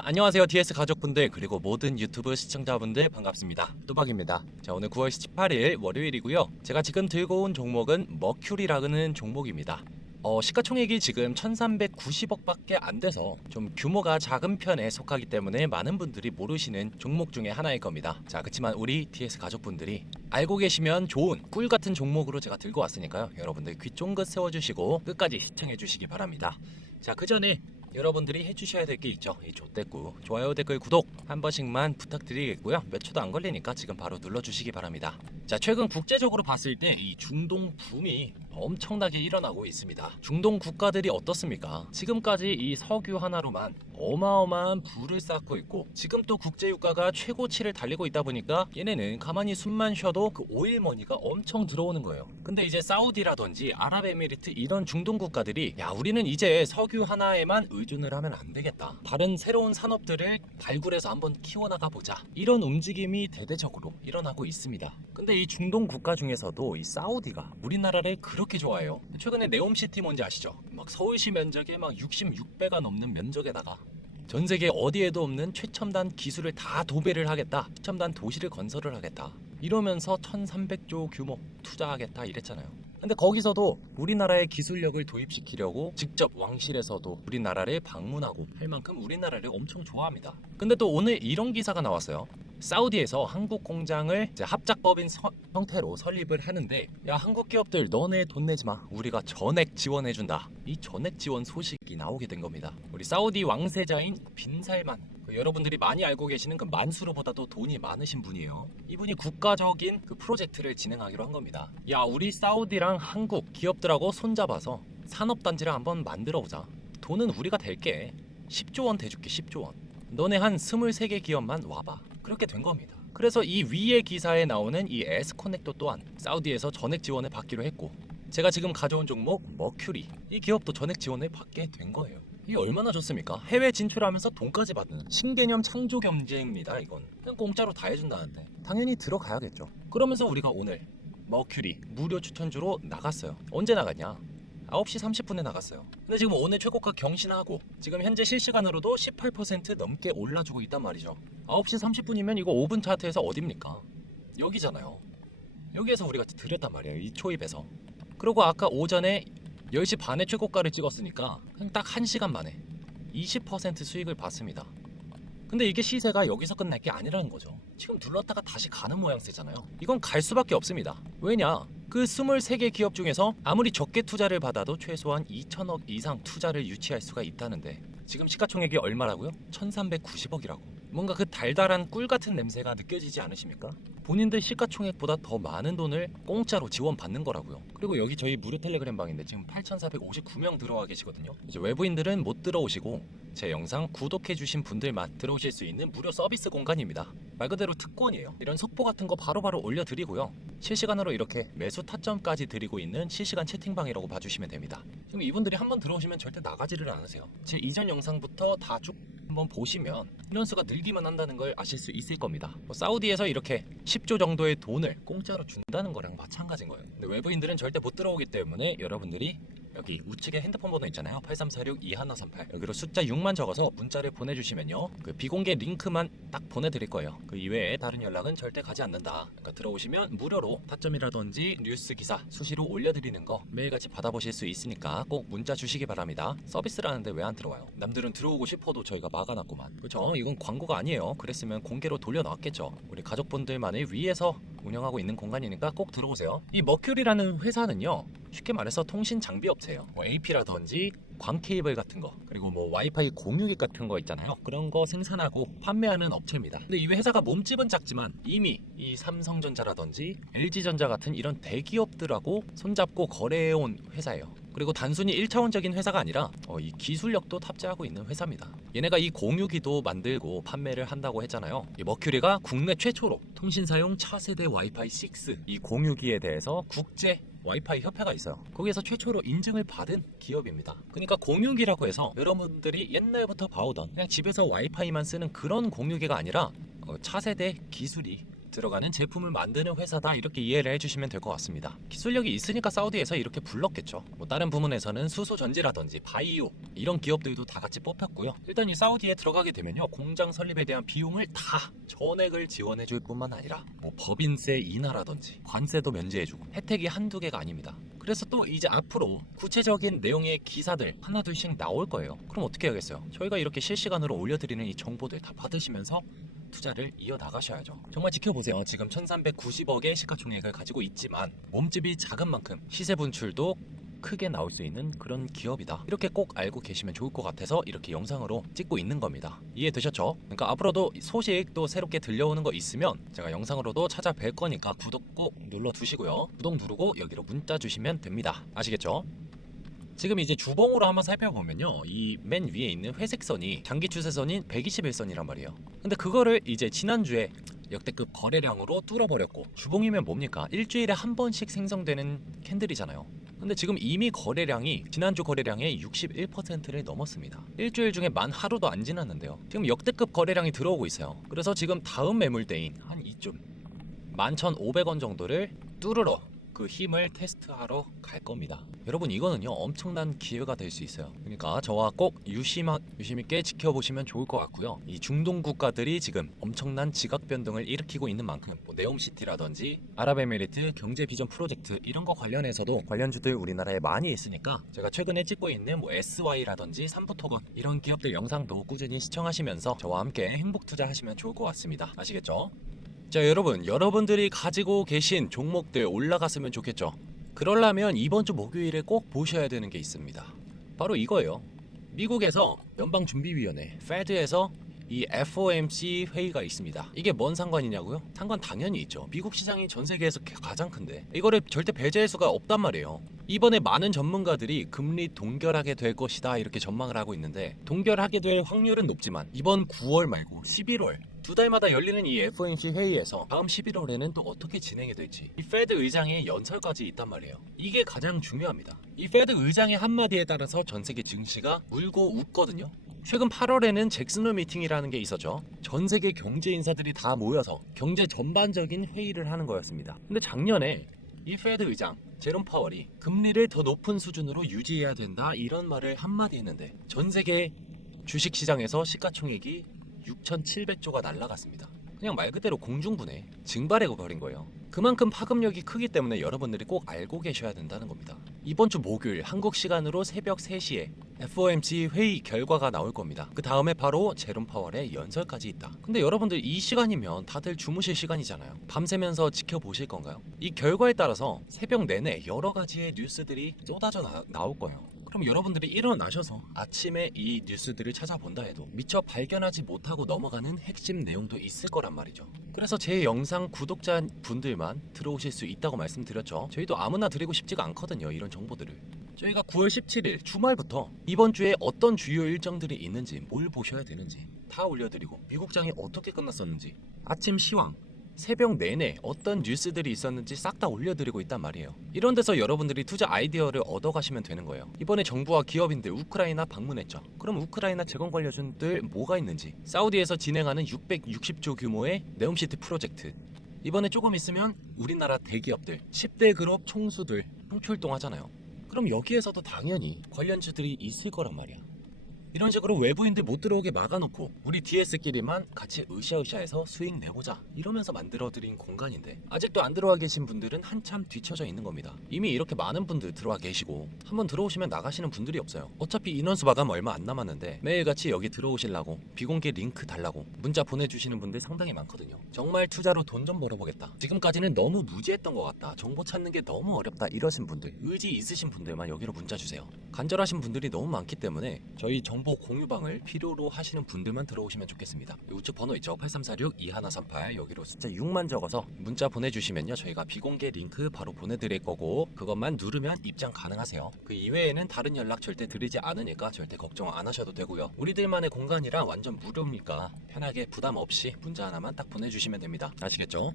자 안녕하세요 DS 가족분들 그리고 모든 유튜브 시청자분들 반갑습니다 뚜박입니다 자 오늘 9월 18일 월요일이고요 제가 지금 들고 온 종목은 머큐리라는 종목입니다 어, 시가총액이 지금 1390억밖에 안 돼서 좀 규모가 작은 편에 속하기 때문에 많은 분들이 모르시는 종목 중에 하나일 겁니다. 자, 그렇지만 우리 DS 가족분들이 알고 계시면 좋은 꿀 같은 종목으로 제가 들고 왔으니까요. 여러분들 귀 쫑긋 세워주시고 끝까지 시청해 주시기 바랍니다. 자, 그 전에 여러분들이 해주셔야 될 게 있죠. 이 조댓구 좋아요, 댓글, 구독 한 번씩만 부탁드리겠고요. 몇 초도 안 걸리니까 지금 바로 눌러주시기 바랍니다. 자, 최근 국제적으로 봤을 때 이 중동 붐이 엄청나게 일어나고 있습니다. 중동 국가들이 어떻습니까? 지금까지 이 석유 하나로만 어마어마한 부를 쌓고 있고 지금 또 국제유가가 최고치를 달리고 있다 보니까 얘네는 가만히 숨만 쉬어도 그 오일머니가 엄청 들어오는 거예요. 근데 이제 사우디라든지 아랍에미리트 이런 중동 국가들이 야 우리는 이제 석유 하나에만 의존을 하면 안 되겠다. 다른 새로운 산업들을 발굴해서 한번 키워나가 보자. 이런 움직임이 대대적으로 일어나고 있습니다. 근데 이 중동 국가 중에서도 이 사우디가 우리나라를 그렇게 좋아해요. 최근에 네옴시티 뭔지 아시죠? 막 서울시 면적의 막 66배가 넘는 면적에다가 전 세계 어디에도 없는 최첨단 기술을 다 도배를 하겠다. 최첨단 도시를 건설을 하겠다. 이러면서 1300조 규모 투자하겠다 이랬잖아요. 근데 거기서도 우리나라의 기술력을 도입시키려고 직접 왕실에서도 우리나라를 방문하고 할 만큼 우리나라를 엄청 좋아합니다. 근데 또 오늘 이런 기사가 나왔어요. 사우디에서 한국 공장을 이제 합작법인 서- 형태로 설립을 하는데 야 한국 기업들 너네 돈 내지 마. 우리가 전액 지원해 준다. 이 전액 지원 소식이 나오게 된 겁니다. 우리 사우디 왕세자인 빈살만. 그 여러분들이 많이 알고 계시는 그 만수르보다도 돈이 많으신 분이에요. 이분이 국가적인 그 프로젝트를 진행하기로 한 겁니다. 야 우리 사우디랑 한국 기업들하고 손잡아서 산업단지를 한번 만들어 보자. 돈은 우리가 댈게. 10조 원 대줄게 10조 원. 너네 한 23개 기업만 와봐. 그렇게 된 겁니다. 그래서 이 위의 기사에 나오는 이 에스코넥도 또한 사우디에서 전액 지원을 받기로 했고 제가 지금 가져온 종목 머큐리 이 기업도 전액 지원을 받게 된 거예요. 이게 얼마나 좋습니까? 해외 진출하면서 돈까지 받는 신개념 창조 경제입니다. 이건 그냥 공짜로 다 해준다는데 당연히 들어가야겠죠. 그러면서 우리가 오늘 머큐리 무료 추천주로 나갔어요. 언제 나갔냐? 9시 30분에 나갔어요. 근데 지금 오늘 최고가 경신하고 지금 현재 실시간으로도 18% 넘게 올라주고 있단 말이죠. 9시 30분이면 이거 5분 차트에서 어딥니까? 여기잖아요. 여기에서 우리가 드렸단 말이에요. 이 초입에서. 그리고 아까 오전에 10시 반에 최고가를 찍었으니까 딱 1시간 만에 20% 수익을 봤습니다. 근데 이게 시세가 여기서 끝날 게 아니라는 거죠. 지금 눌렀다가 다시 가는 모양새잖아요. 이건 갈 수밖에 없습니다. 왜냐? 그 23개 기업 중에서 아무리 적게 투자를 받아도 최소한 2천억 이상 투자를 유치할 수가 있다는데 지금 시가총액이 얼마라고요? 1390억이라고. 뭔가 그 달달한 꿀 같은 냄새가 느껴지지 않으십니까? 본인들 시가총액보다 더 많은 돈을 공짜로 지원받는 거라고요. 그리고 여기 저희 무료 텔레그램 방인데 지금 8,459명 들어와 계시거든요. 이제 외부인들은 못 들어오시고 제 영상 구독해주신 분들만 들어오실 수 있는 무료 서비스 공간입니다. 말 그대로 특권이에요. 이런 속보 같은 거 바로 바로 올려드리고요. 실시간으로 이렇게 매수 타점까지 드리고 있는 실시간 채팅방이라고 봐주시면 됩니다. 지금 이분들이 한번 들어오시면 절대 나가지를 않으세요. 제 이전 영상부터 다 쭉 한번 보시면 인원수가 늘기만 한다는 걸 아실 수 있을 겁니다. 뭐 사우디에서 이렇게 10조 정도의 돈을 공짜로 준다는 거랑 마찬가지인 거예요. 근데 외부인들은 절대 못 들어오기 때문에 여러분들이 여기 우측에 핸드폰 번호 있잖아요. 8346-2138 여기로 숫자 6만 적어서 문자를 보내주시면요. 그 비공개 링크만 딱 보내드릴 거예요. 그 이외에 다른 연락은 절대 가지 않는다. 그러니까 들어오시면 무료로 타점이라든지 뉴스 기사 수시로 올려드리는 거 매일같이 받아보실 수 있으니까 꼭 문자 주시기 바랍니다. 서비스라는데 왜 안 들어와요? 남들은 들어오고 싶어도 저희가 막아놨구만. 그렇죠? 이건 광고가 아니에요. 그랬으면 공개로 돌려놨겠죠. 우리 가족분들만을 위해서 운영하고 있는 공간이니까 꼭 들어오세요. 이 머큐리라는 회사는요. 쉽게 말해서 통신 장비 업체예요. 뭐 AP라든지 광 케이블 같은 거 그리고 뭐 와이파이 공유기 같은 거 있잖아요. 그런 거 생산하고 판매하는 업체입니다. 근데 이 회사가 몸집은 작지만 이미 이 삼성전자라든지 LG전자 같은 이런 대기업들하고 손잡고 거래해온 회사예요. 그리고 단순히 1차원적인 회사가 아니라 어, 이 기술력도 탑재하고 있는 회사입니다. 얘네가 이 공유기도 만들고 판매를 한다고 했잖아요. 이 머큐리가 국내 최초로 통신 사용 차세대 와이파이 6 이 공유기에 대해서 국제 와이파이 협회가 있어요. 거기에서 최초로 인증을 받은 기업입니다. 그러니까 공유기라고 해서 여러분들이 옛날부터 봐오던 그냥 집에서 와이파이만 쓰는 그런 공유기가 아니라 어, 차세대 기술이 들어가는 제품을 만드는 회사다 이렇게 이해를 해주시면 될 것 같습니다. 기술력이 있으니까 사우디에서 이렇게 불렀겠죠. 뭐 다른 부문에서는 수소 전지라든지 바이오 이런 기업들도 다 같이 뽑혔고요. 일단 이 사우디에 들어가게 되면요 공장 설립에 대한 비용을 다 전액을 지원해줄 뿐만 아니라 뭐 법인세 인하라든지 관세도 면제해주고 혜택이 한두 개가 아닙니다. 그래서 또 이제 앞으로 구체적인 내용의 기사들 하나 둘씩 나올 거예요. 그럼 어떻게 해야겠어요? 저희가 이렇게 실시간으로 올려드리는 이 정보들 다 받으시면서 투자를 이어 나가셔야죠. 정말 지켜보세요. 지금 1,390억의 시가총액을 가지고 있지만 몸집이 작은 만큼 시세 분출도 크게 나올 수 있는 그런 기업이다. 이렇게 꼭 알고 계시면 좋을 것 같아서 이렇게 영상으로 찍고 있는 겁니다. 이해되셨죠? 그러니까 앞으로도 소식 또 새롭게 들려오는 거 있으면 제가 영상으로도 찾아뵐 거니까 구독 꼭 눌러 두시고요. 구독 누르고 여기로 문자 주시면 됩니다. 아시겠죠? 지금 이제 주봉으로 한번 살펴보면요. 이 맨 위에 있는 회색 선이 장기 추세선인 121선이란 말이에요. 근데 그거를 이제 지난주에 역대급 거래량으로 뚫어버렸고 주봉이면 뭡니까? 일주일에 한 번씩 생성되는 캔들이잖아요. 근데 지금 이미 거래량이 지난주 거래량의 61%를 넘었습니다. 일주일 중에 만 하루도 안 지났는데요. 지금 역대급 거래량이 들어오고 있어요. 그래서 지금 다음 매물대인 한 이쯤 11,500원 정도를 뚫으러 그 힘을 테스트하러 갈 겁니다. 여러분 이거는요 엄청난 기회가 될 수 있어요. 그러니까 저와 꼭 유심하, 유심 있게 지켜보시면 좋을 것 같고요. 이 중동 국가들이 지금 엄청난 지각 변동을 일으키고 있는 만큼 뭐 네옴시티라든지 아랍에미리트 경제 비전 프로젝트 이런 거 관련해서도 관련주들 우리나라에 많이 있으니까 제가 최근에 찍고 있는 뭐 SY라든지 삼부토건 이런 기업들 영상도 꾸준히 시청하시면서 저와 함께 행복 투자하시면 좋을 것 같습니다. 아시겠죠? 자 여러분 여러분들이 가지고 계신 종목들 올라갔으면 좋겠죠 그러려면 이번 주 목요일에 꼭 보셔야 되는 게 있습니다 바로 이거예요 미국에서 연방준비위원회 페드에서 이 FOMC 회의가 있습니다. 이게 뭔 상관이냐고요? 상관 당연히 있죠. 미국 시장이 전 세계에서 가장 큰데 이거를 절대 배제할 수가 없단 말이에요. 이번에 많은 전문가들이 금리 동결하게 될 것이다 이렇게 전망을 하고 있는데 동결하게 될 확률은 높지만 이번 9월 말고 11월 두 달마다 열리는 이 FOMC 회의에서 다음 11월에는 또 어떻게 진행이 될지 이 페드 의장의 연설까지 있단 말이에요. 이게 가장 중요합니다. 이 페드 의장의 한마디에 따라서 전 세계 증시가 울고 웃거든요. 최근 8월에는 잭슨홀 미팅이라는 게 있었죠. 전 세계 경제 인사들이 다 모여서 경제 전반적인 회의를 하는 거였습니다. 근데 작년에 이 페드 의장 제롬 파월이 금리를 더 높은 수준으로 유지해야 된다 이런 말을 한마디 했는데 전 세계 주식 시장에서 시가총액이 6,700조가 날라갔습니다. 그냥 말 그대로 공중분해 증발해 버린 거예요. 그만큼 파급력이 크기 때문에 여러분들이 꼭 알고 계셔야 된다는 겁니다. 이번 주 목요일 한국 시간으로 새벽 3시에 FOMC 회의 결과가 나올 겁니다. 그 다음에 바로 제롬 파월의 연설까지 있다. 근데 여러분들 이 시간이면 다들 주무실 시간이잖아요. 밤새면서 지켜보실 건가요? 이 결과에 따라서 새벽 내내 여러 가지의 뉴스들이 쏟아져 나, 나올 거예요. 그럼 여러분들이 일어나셔서 아침에 이 뉴스들을 찾아본다 해도 미처 발견하지 못하고 넘어가는 핵심 내용도 있을 거란 말이죠. 그래서 제 영상 구독자 분들만 들어오실 수 있다고 말씀드렸죠. 저희도 아무나 드리고 싶지가 않거든요. 이런 정보들을. 저희가 9월 17일 주말부터 이번 주에 어떤 주요 일정들이 있는지 뭘 보셔야 되는지 다 올려드리고 미국장이 어떻게 끝났었는지 아침 시황 새벽 내내 어떤 뉴스들이 있었는지 싹 다 올려드리고 있단 말이에요. 이런 데서 여러분들이 투자 아이디어를 얻어가시면 되는 거예요. 이번에 정부와 기업인들 우크라이나 방문했죠. 그럼 우크라이나 재건 관련주들 뭐가 있는지 사우디에서 진행하는 660조 규모의 네옴시티 프로젝트 이번에 조금 있으면 우리나라 대기업들 10대 그룹 총수들 총출동하잖아요. 그럼 여기에서도 당연히 관련주들이 있을 거란 말이야. 이런 식으로 외부인들 못 들어오게 막아놓고 우리 DS끼리만 같이 으쌰으쌰해서 수익 내보자 이러면서 만들어드린 공간인데 아직도 안 들어와 계신 분들은 한참 뒤쳐져 있는 겁니다. 이미 이렇게 많은 분들 들어와 계시고 한번 들어오시면 나가시는 분들이 없어요. 어차피 인원수 마감 얼마 안 남았는데 매일같이 여기 들어오시려고 비공개 링크 달라고 문자 보내주시는 분들 상당히 많거든요. 정말 투자로 돈 좀 벌어보겠다. 지금까지는 너무 무지했던 것 같다. 정보 찾는 게 너무 어렵다 이러신 분들 의지 있으신 분들만 여기로 문자 주세요. 간절하신 분들이 너무 많기 때문에 저희 정보 공유방을 필요로 하시는 분들만 들어오시면 좋겠습니다. 우측 번호 있죠? 8346-2138 여기로 숫자 6만 적어서 문자 보내주시면요 저희가 비공개 링크 바로 보내드릴 거고 그것만 누르면 입장 가능하세요. 그 이외에는 다른 연락 절대 드리지 않으니까 절대 걱정 안 하셔도 되고요. 우리들만의 공간이라 완전 무료니까 편하게 부담 없이 문자 하나만 딱 보내주시면 됩니다. 아시겠죠?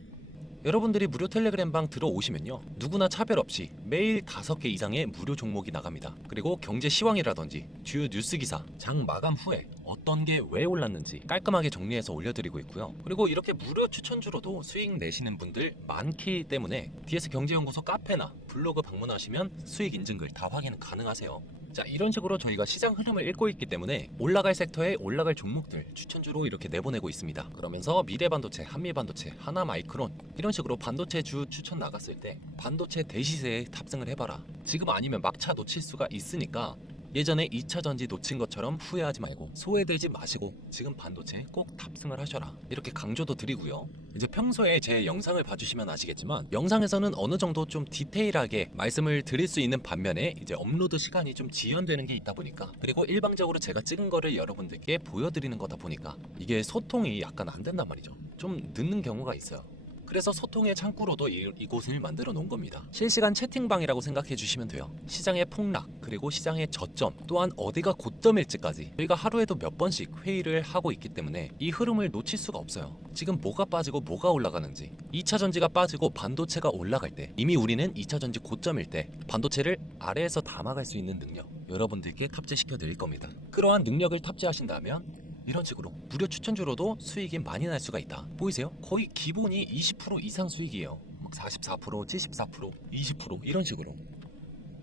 여러분들이 무료 텔레그램 방 들어오시면요 누구나 차별 없이 매일 5개 이상의 무료 종목이 나갑니다 그리고 경제 시황이라든지 주요 뉴스 기사 장 마감 후에 어떤 게 왜 올랐는지 깔끔하게 정리해서 올려드리고 있고요. 그리고 이렇게 무료 추천주로도 수익 내시는 분들 많기 때문에 DS 경제연구소 카페나 블로그 방문하시면 수익 인증글 다 확인 가능하세요. 자 이런 식으로 저희가 시장 흐름을 읽고 있기 때문에 올라갈 섹터에 올라갈 종목들 추천주로 이렇게 내보내고 있습니다. 그러면서 미래반도체, 한미반도체, 하나마이크론 이런 식으로 반도체 주 추천 나갔을 때 반도체 대시세에 탑승을 해봐라. 지금 아니면 막차 놓칠 수가 있으니까 예전에 2차 전지 놓친 것처럼 후회하지 말고 소외되지 마시고 지금 반도체 꼭 탑승을 하셔라. 이렇게 강조도 드리고요. 이제 평소에 제 영상을 봐주시면 아시겠지만 영상에서는 어느 정도 좀 디테일하게 말씀을 드릴 수 있는 반면에 이제 업로드 시간이 좀 지연되는 게 있다 보니까 그리고 일방적으로 제가 찍은 거를 여러분들께 보여드리는 거다 보니까 이게 소통이 약간 안 된단 말이죠. 좀 늦는 경우가 있어요 그래서 소통의 창구로도 이, 이곳을 만들어 놓은 겁니다. 실시간 채팅방이라고 생각해 주시면 돼요. 시장의 폭락, 그리고 시장의 저점, 또한 어디가 고점일지까지 저희가 하루에도 몇 번씩 회의를 하고 있기 때문에 이 흐름을 놓칠 수가 없어요. 지금 뭐가 빠지고 뭐가 올라가는지 2차 전지가 빠지고 반도체가 올라갈 때 이미 우리는 2차 전지 고점일 때 반도체를 아래에서 담아갈 수 있는 능력 여러분들께 탑재시켜 드릴 겁니다. 그러한 능력을 탑재하신다면 이런 식으로 무료 추천주로도 수익이 많이 날 수가 있다. 보이세요? 거의 기본이 20% 이상 수익이에요. 막 44%, 74%, 20% 이런 식으로.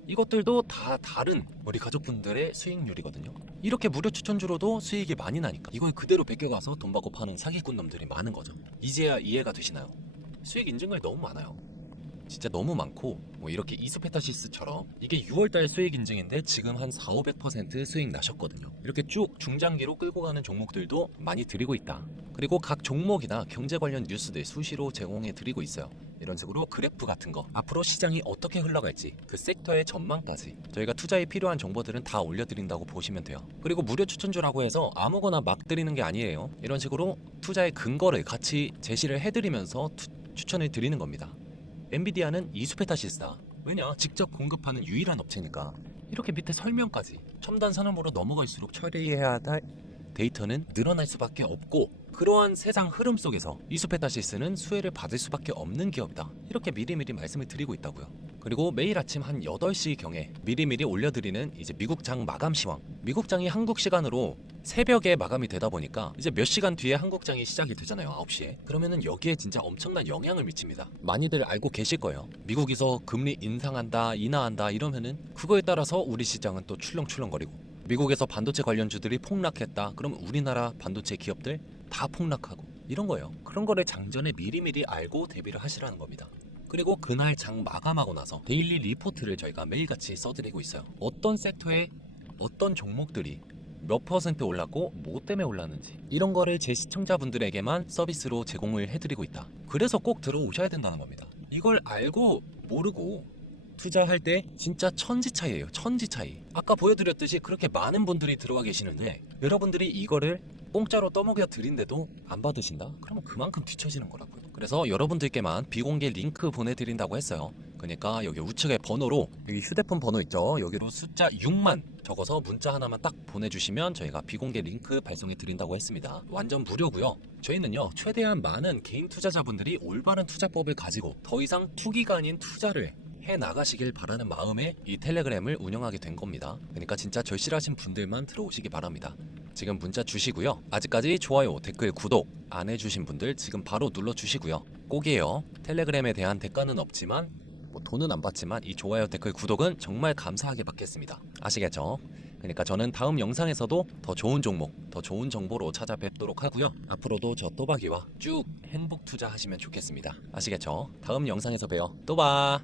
이것들도 다 다른 우리 가족분들의 수익률이거든요. 이렇게 무료 추천주로도 수익이 많이 나니까 이걸 그대로 베껴가서 돈 받고 파는 사기꾼 놈들이 많은 거죠. 이제야 이해가 되시나요? 수익 인증을 너무 많아요. 진짜 너무 많고 뭐 이렇게 이수페타시스처럼 이게 6월달 수익 인증인데 지금 한 4, 500% 수익 나셨거든요. 이렇게 쭉 중장기로 끌고 가는 종목들도 많이 드리고 있다. 그리고 각 종목이나 경제 관련 뉴스들 수시로 제공해 드리고 있어요. 이런 식으로 그래프 같은 거 앞으로 시장이 어떻게 흘러갈지 그 섹터의 전망까지 저희가 투자에 필요한 정보들은 다 올려드린다고 보시면 돼요 그리고 무료 추천주라고 해서 아무거나 막 드리는 게 아니에요 이런 식으로 투자의 근거를 같이 제시를 해드리면서 투- 추천을 드리는 겁니다 엔비디아는 이수페타시스다. 왜냐? 직접 공급하는 유일한 업체니까. 이렇게 밑에 설명까지 첨단 산업으로 넘어갈수록 처리해야 할 데이터는 늘어날 수밖에 없고 그러한 세상 흐름 속에서 이수페타시스는 수혜를 받을 수밖에 없는 기업이다. 이렇게 미리미리 말씀을 드리고 있다고요. 그리고 매일 아침 한 8시 경에 미리미리 올려드리는 이제 미국 장 마감 시황. 미국 장이 한국 시간으로 새벽에 마감이 되다 보니까 이제 몇 시간 뒤에 한국장이 시작이 되잖아요 9시에. 그러면은 여기에 진짜 엄청난 영향을 미칩니다. 많이들 알고 계실 거예요. 미국에서 금리 인상한다 인하한다 이러면은 그거에 따라서 우리 시장은 또 출렁출렁거리고. 미국에서 반도체 관련주들이 폭락했다. 그럼 우리나라 반도체 기업들 다 폭락하고 이런 거예요. 그런 거를 장전에 미리미리 알고 대비를 하시라는 겁니다. 그리고 그날 장 마감하고 나서 데일리 리포트를 저희가 매일같이 써드리고 있어요. 어떤 섹터에 어떤 종목들이 몇 퍼센트 올랐고 뭐 때문에 올랐는지 이런 거를 제 시청자분들에게만 서비스로 제공을 해드리고 있다. 그래서 꼭 들어오셔야 된다는 겁니다. 이걸 알고 모르고 투자할 때 진짜 천지 차이예요. 천지 차이. 아까 보여드렸듯이 그렇게 많은 분들이 들어와 계시는데 여러분들이 이거를 공짜로 떠먹여 드린데도 안 받으신다? 그러면 그만큼 뒤처지는 거라고요. 그래서 여러분들께만 비공개 링크 보내드린다고 했어요. 그러니까 여기 우측에 번호로 여기 휴대폰 번호 있죠. 여기로 숫자 6만 적어서 문자 하나만 딱 보내주시면 저희가 비공개 링크 발송해 드린다고 했습니다. 완전 무료고요. 저희는요 최대한 많은 개인 투자자분들이 올바른 투자법을 가지고 더 이상 투기가 아닌 투자를 해 나가시길 바라는 마음에 이 텔레그램을 운영하게 된 겁니다. 그러니까 진짜 절실하신 분들만 들어오시기 바랍니다. 지금 문자 주시고요. 아직까지 좋아요, 댓글, 구독 안 해주신 분들 지금 바로 눌러 주시고요. 꼭이에요. 텔레그램에 대한 대가는 없지만 뭐 돈은 안 받지만 이 좋아요, 댓글, 구독은 정말 감사하게 받겠습니다. 아시겠죠? 그러니까 저는 다음 영상에서도 더 좋은 종목, 더 좋은 정보로 찾아뵙도록 하고요. 앞으로도 저 또박이와 쭉 행복 투자하시면 좋겠습니다. 아시겠죠? 다음 영상에서 봬요. 또 봐.